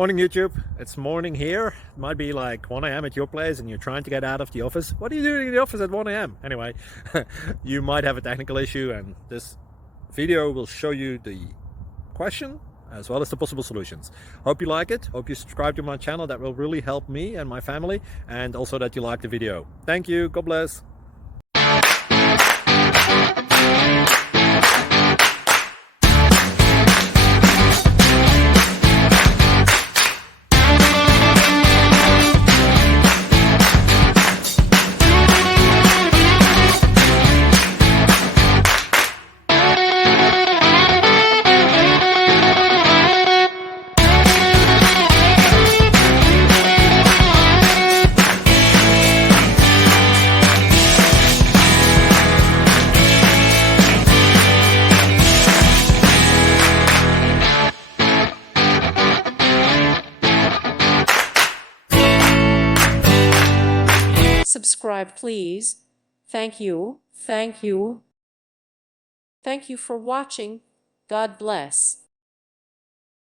Morning YouTube, it's morning here. It might be like 1 a.m. at your place and you're trying to get out of the office. What are you doing in the office at 1 a.m.? Anyway, you might have a technical issue and this video will show you the question as well as the possible solutions. Hope you like it, hope you subscribe to my channel. That will really help me and my family, and also that you like the video. Thank you, God bless. Subscribe, please. Thank you. Thank you. Thank you for watching. God bless.